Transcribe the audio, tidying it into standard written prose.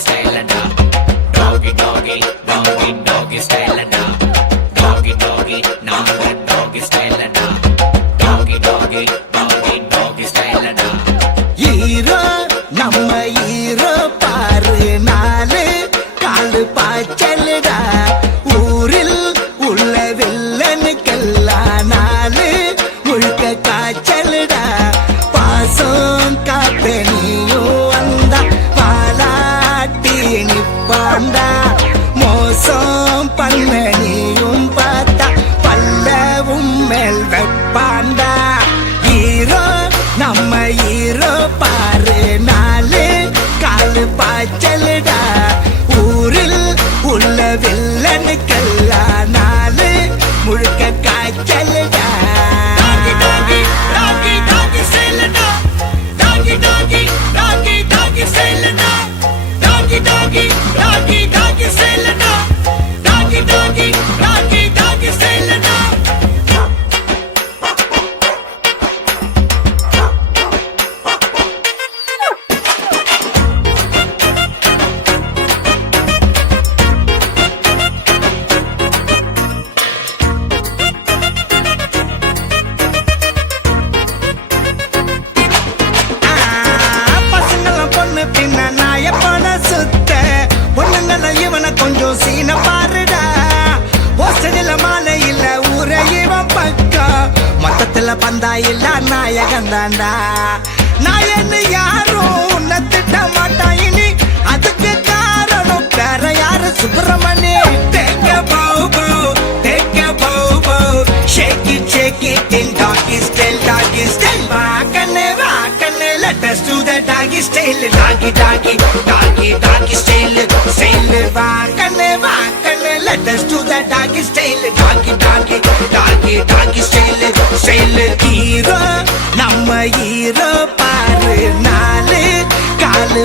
style da. Doggy doggy doggy doggy style da. Doggy doggy naanga doggy style da. Doggy doggy doggy doggy style da. Hero நம்ம hero பாரு நாலு காலு பாய்ச்சல்டா ஊரில் உள்ள வில்லனுக்கெல்லாம் நாலு முழுக்க காய்ச்சல்டா பாசம் காத்த நீயும் வந்தா பாலாட்டி நிப்பாண்டா மோசம் பண்ண நீயும் பார்த்தா பல்லவும் மேல் வெப்பாண்டா ஹீரோ நம்ம ஹீரோ பாரு நாலு காலு பாய்ச்சல்டா ஊரில் உள்ள வில்லனுக்கெல்லாம் நாலு முழுக்க காய்ச்சல்டா Doggy doggy doggy doggy style da. Doggy doggy doggy doggy style da. Doggy doggy doggy doggy style da. Doggy doggy doggy doggy style da. பசங்கெல்லாம் பொண்ணு பின்ன நாயப்பட சுத்த பொண்ணுங்கெல்லாம் இவனை கொஞ்சம் சீன பாருடா போஸ்டரில் மாலை இல்ல ஊர இவன் பக்கம் மொத்தத்துல பந்தா இல்ல நாயகன் தாண்டா நாயன்னு யாரும் உன்னை திட்ட மாட்டான் இனி அதுக்கு காரணம் வேற யாரு Subramani Take a bow bow, take a bow bow, shake it in doggy style, வாக்கண்ணே let us do the doggy style, doggy doggy doggy doggy style, வாக்கண்ணே let us do the doggy style, doggy doggy doggy doggy style, hero நம்ம hero பாரு நாலு காலு